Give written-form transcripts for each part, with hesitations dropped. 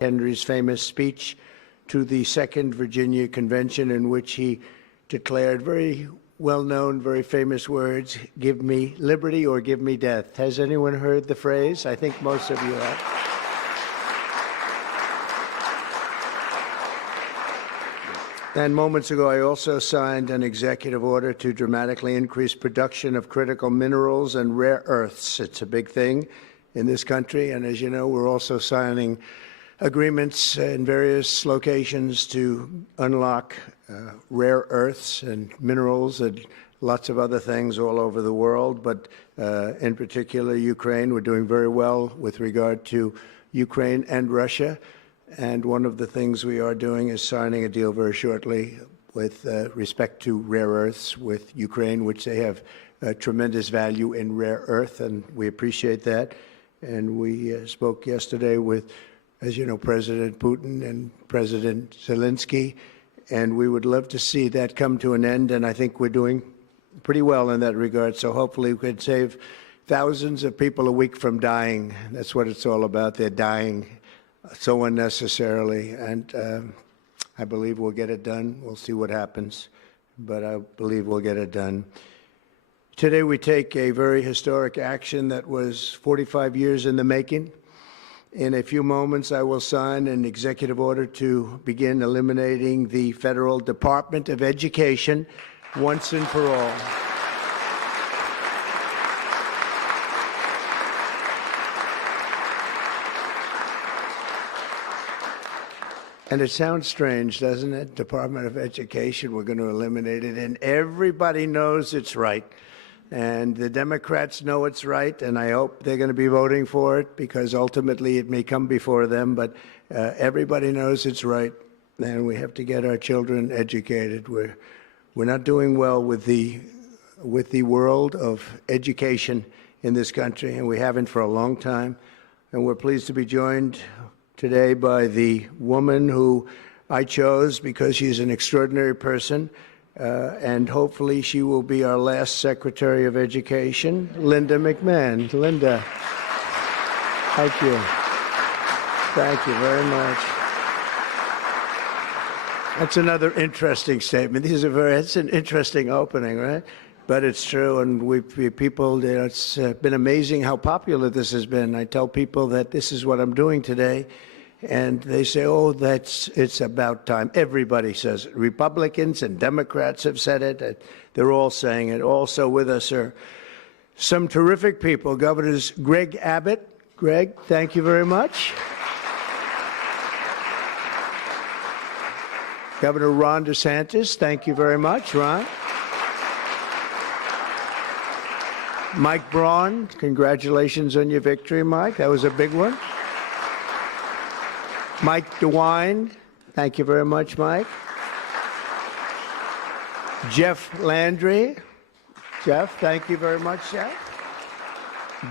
Henry's famous speech to the Second Virginia Convention, in which he declared very well-known, very famous words, "Give me liberty or give me death." Has anyone heard the phrase? I think most of you have. And moments ago, I also signed an executive order to dramatically increase production of critical minerals and rare earths. It's a big thing in this country, and as you know, we're also signing agreements in various locations to unlock rare earths and minerals and lots of other things all over the world, but in particular Ukraine. We're doing very well with regard to Ukraine and Russia, and one of the things we are doing is signing a deal very shortly with respect to rare earths with Ukraine, which they have tremendous value in rare earth, and we appreciate that. And we spoke yesterday with, as you know, President Putin and President Zelensky, and we would love to see that come to an end, and I think we're doing pretty well in that regard. So hopefully we could save thousands of people a week from dying. That's what it's all about. They're dying so unnecessarily, and I believe we'll get it done. We'll see what happens, but I believe we'll get it done. Today we take a very historic action that was 45 years in the making. In a few moments, I will sign an executive order to begin eliminating the Federal Department of Education once and for all. And it sounds strange, doesn't it? Department of Education, we're going to eliminate it, and everybody knows it's right. And the Democrats know it's right, and I hope they're going to be voting for it, because ultimately it may come before them, but everybody knows it's right, and we have to get our children educated. We're not doing well with the world of education in this country, and we haven't for a long time. And we're pleased to be joined today by the woman who I chose because she's an extraordinary person. And hopefully she will be our last Secretary of Education, Linda McMahon. Linda, thank you. Thank you very much. That's another interesting statement. It's an interesting opening, right? But it's true, and it's been amazing how popular this has been. I tell people that this is what I'm doing today, and they say, "Oh, it's about time." Everybody says it. Republicans and Democrats have said it. They're all saying it. Also with us are some terrific people. Governors Greg Abbott. Greg, thank you very much. Governor Ron DeSantis, thank you very much, Ron. Mike Braun, congratulations on your victory, Mike. That was a big one. Mike DeWine, thank you very much, Mike. Jeff Landry. Jeff, thank you very much, Jeff.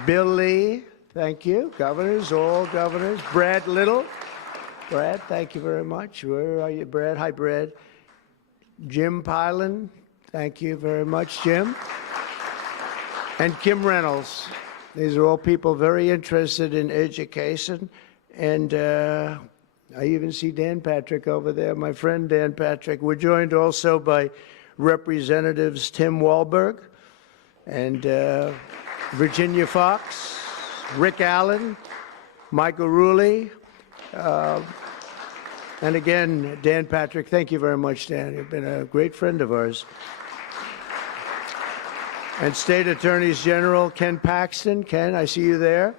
Bill Lee, thank you. Governors, all governors. Brad Little. Brad, thank you very much. Where are you, Brad? Hi, Brad. Jim Pilan, thank you very much, Jim. And Kim Reynolds. These are all people very interested in education. And I even see Dan Patrick over there, my friend Dan Patrick. We're joined also by Representatives Tim Walberg and Virginia Fox, Rick Allen, Michael Rulli, and again, Dan Patrick. Thank you very much, Dan. You've been a great friend of ours. And State Attorneys General Ken Paxton. Ken, I see you there.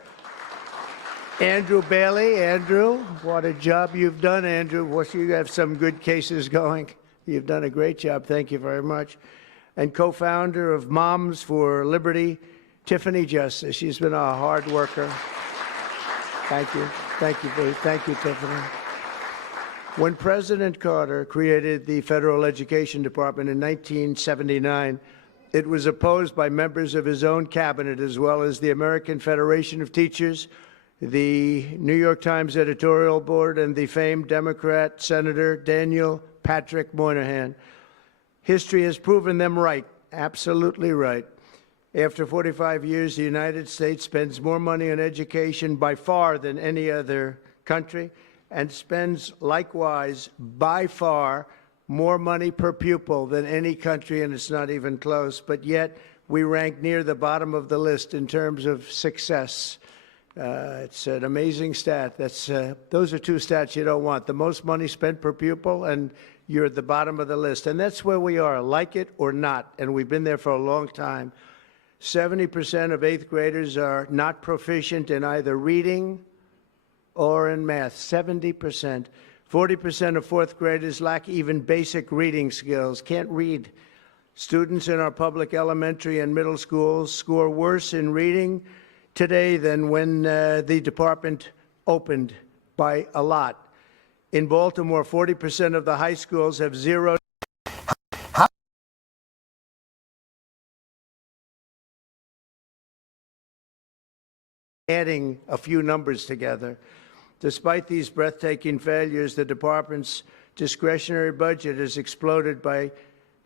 Andrew Bailey. Andrew, what a job you've done, Andrew. You have some good cases going. You've done a great job. Thank you very much. And co-founder of Moms for Liberty, Tiffany Justice. She's been a hard worker. Thank you. Thank you, Tiffany. When President Carter created the Federal Education Department in 1979, it was opposed by members of his own cabinet, as well as the American Federation of Teachers, the New York Times editorial board, and the famed Democrat Senator Daniel Patrick Moynihan. History has proven them right, absolutely right. After 45 years, the United States spends more money on education by far than any other country. and spends likewise by far more money per pupil than any country, and it's not even close, but yet we rank near the bottom of the list in terms of success. It's an amazing stat. Those are two stats you don't want. The most money spent per pupil, and you're at the bottom of the list. And that's where we are, like it or not, and we've been there for a long time. 70% of 8th graders are not proficient in either reading or in math, 70%. 40% of 4th graders lack even basic reading skills, can't read. Students in our public elementary and middle schools score worse in reading today than when the department opened by a lot. In Baltimore, 40% of the high schools have zero. Adding a few numbers together. Despite these breathtaking failures, the department's discretionary budget has exploded by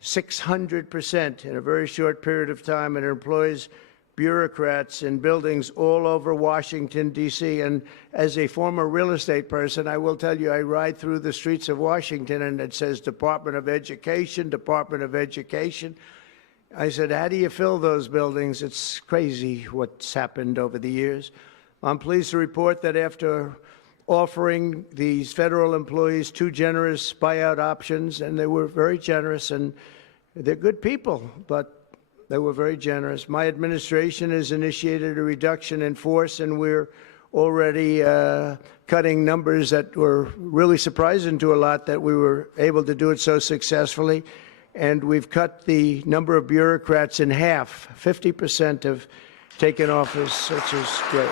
600% in a very short period of time, and it employs bureaucrats in buildings all over Washington, D.C. And as a former real estate person, I will tell you, I ride through the streets of Washington and it says Department of Education, Department of Education. I said, how do you fill those buildings? It's crazy what's happened over the years. I'm pleased to report that after offering these federal employees 2 generous buyout options, and they were very generous, and they're good people, but they were very generous. My administration has initiated a reduction in force, and we're already cutting numbers that were really surprising to a lot that we were able to do it so successfully. And we've cut the number of bureaucrats in half. 50% have taken office, which is great.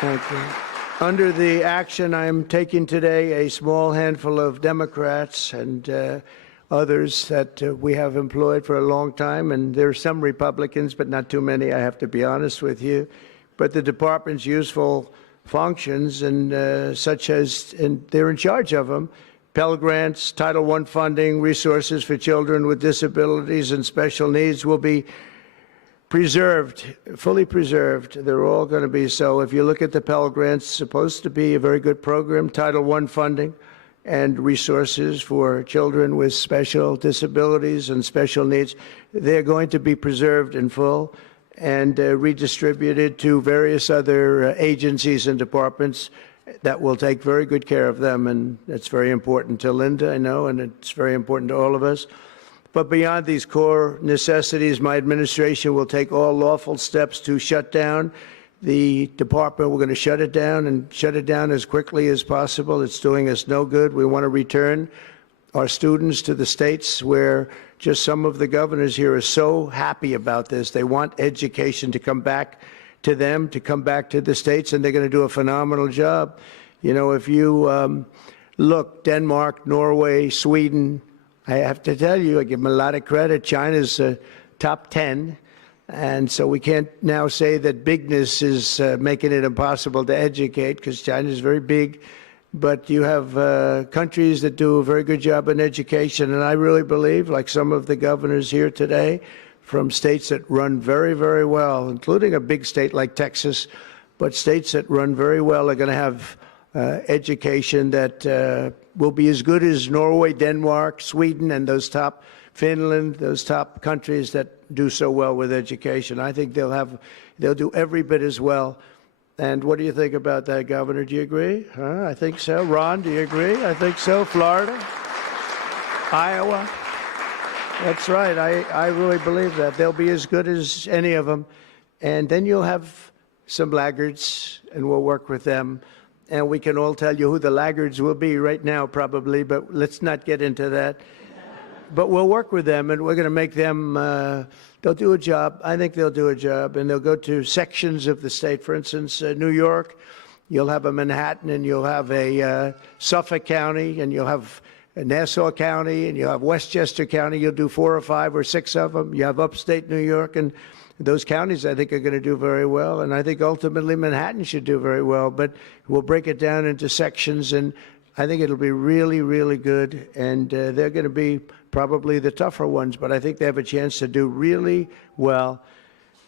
Thank you. Under the action I'm taking today, a small handful of Democrats and others that we have employed for a long time, and there are some Republicans, but not too many, I have to be honest with you. But the department's useful functions, and such as, and they're in charge of them, Pell Grants, Title I funding, resources for children with disabilities and special needs will be preserved, fully preserved. They're all going to be so. If you look at the Pell Grants, it's supposed to be a very good program, Title I funding and resources for children with special disabilities and special needs. They're going to be preserved in full and redistributed to various other agencies and departments that will take very good care of them. And that's very important to Linda, I know, and it's very important to all of us. But beyond these core necessities, my administration will take all lawful steps to shut down the department. We're going to shut it down and shut it down as quickly as possible. It's doing us no good. We want to return our students to the states where just some of the governors here are so happy about this. They want education to come back to them, to come back to the states, and they're going to do a phenomenal job. You know, if you look, Denmark, Norway, Sweden, I have to tell you, I give them a lot of credit. China's top 10. And so we can't now say that bigness is making it impossible to educate, because China is very big. But you have countries that do a very good job in education. And I really believe, like some of the governors here today, from states that run very, very well, including a big state like Texas, but states that run very well are going to have education that will be as good as Norway, Denmark, Sweden, and those top, Finland, those top countries that do so well with education. I think they'll do every bit as well. And what do you think about that, Governor? Do you agree? Huh? I think so. Ron, do you agree? I think so. Florida? Iowa? That's right. I really believe that. They'll be as good as any of them. And then you'll have some laggards, and we'll work with them. And we can all tell you who the laggards will be right now, probably, but let's not get into that. But we'll work with them, and we're going to make them, they'll do a job. I think they'll do a job, and they'll go to sections of the state. For instance, New York, you'll have a Manhattan, and you'll have a Suffolk County, and you'll have Nassau County, and you'll have Westchester County. You'll do 4 or 5 or 6 of them. You have upstate New York, and those counties, I think, are going to do very well. And I think ultimately Manhattan should do very well. But we'll break it down into sections, and I think it'll be really, really good. And they're going to be probably the tougher ones, but I think they have a chance to do really well.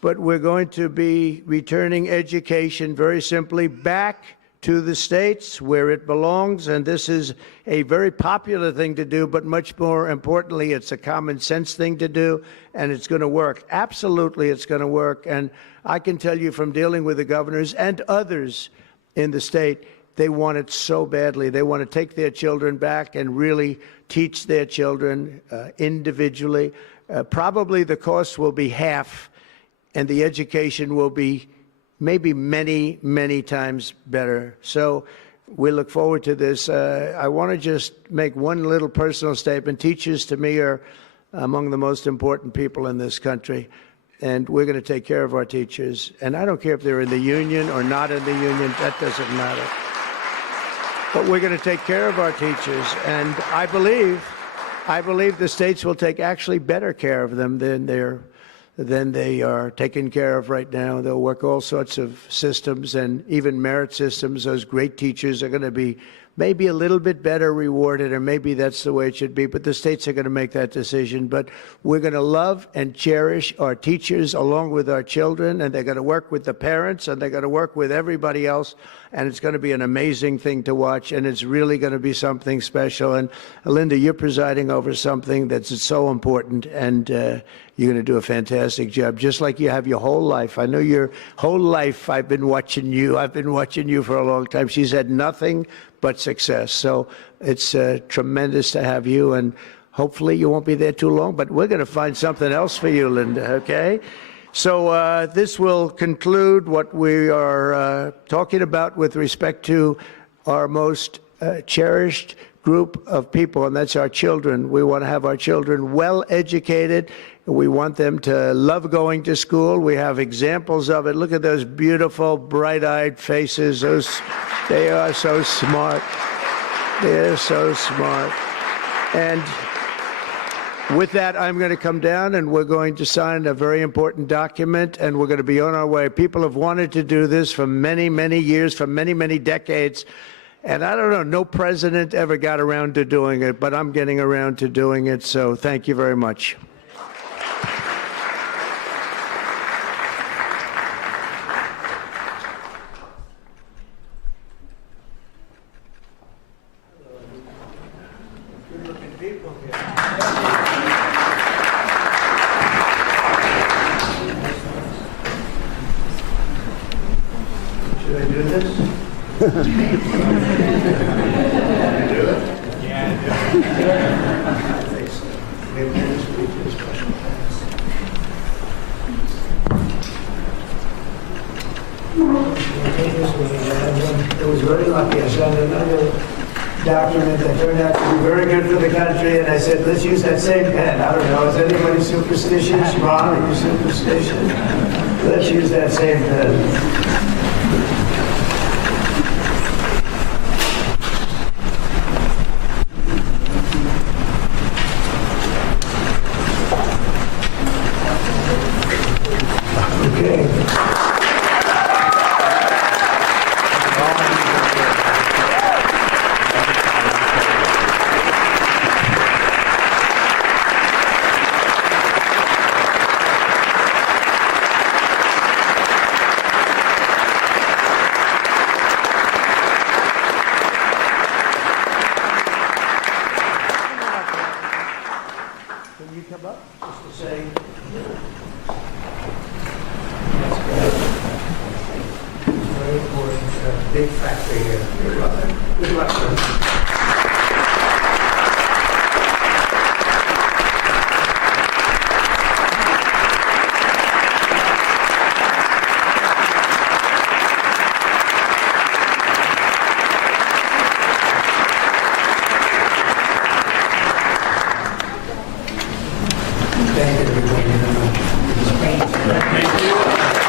but we're going to be returning education very simply back to the states where it belongs, and this is a very popular thing to do, but much more importantly, it's a common sense thing to do, and it's going to work. Absolutely, it's going to work, and I can tell you from dealing with the governors and others in the state, they want it so badly. They want to take their children back and really teach their children individually. Probably the cost will be half, and the education will be maybe many, many times better. So we look forward to this. I want to just make one little personal statement. Teachers, to me, are among the most important people in this country, and we're going to take care of our teachers. And I don't care if they're in the union or not in the union. That doesn't matter. But we're going to take care of our teachers, and I believe the states will take actually better care of them than they are taken care of right now. They'll work all sorts of systems and even merit systems. Those great teachers are going to be maybe a little bit better rewarded, or maybe that's the way it should be, but the states are going to make that decision. But we're going to love and cherish our teachers along with our children, and they're going to work with the parents, and they're going to work with everybody else, and it's going to be an amazing thing to watch, and it's really going to be something special. And Linda, you're presiding over something that's so important, and you're going to do a fantastic job, just like you have your whole life. I know your whole life I've been watching you. I've been watching you for a long time. She's had nothing but success. So it's tremendous to have you, and hopefully you won't be there too long, but we're going to find something else for you, Linda, okay? So this will conclude what we are talking about with respect to our most cherished group of people, and that's our children. We want to have our children well educated. We want them to love going to school. We have examples of it. Look at those beautiful, bright-eyed faces. They are so smart. They're so smart. And with that, I'm going to come down, and we're going to sign a very important document, and we're going to be on our way. People have wanted to do this for many, many years, for many, many decades. And I don't know, no president ever got around to doing it, but I'm getting around to doing it, so thank you very much. Should I do this? It was very lucky. I signed another document that turned out to be very good for the country, and I said, let's use that same pen. I don't know, is anybody superstitious? Ron, are you superstitious? Let's use that same pen. Big factory here. Good luck. Good luck, sir. Thank you, everybody. Thank you.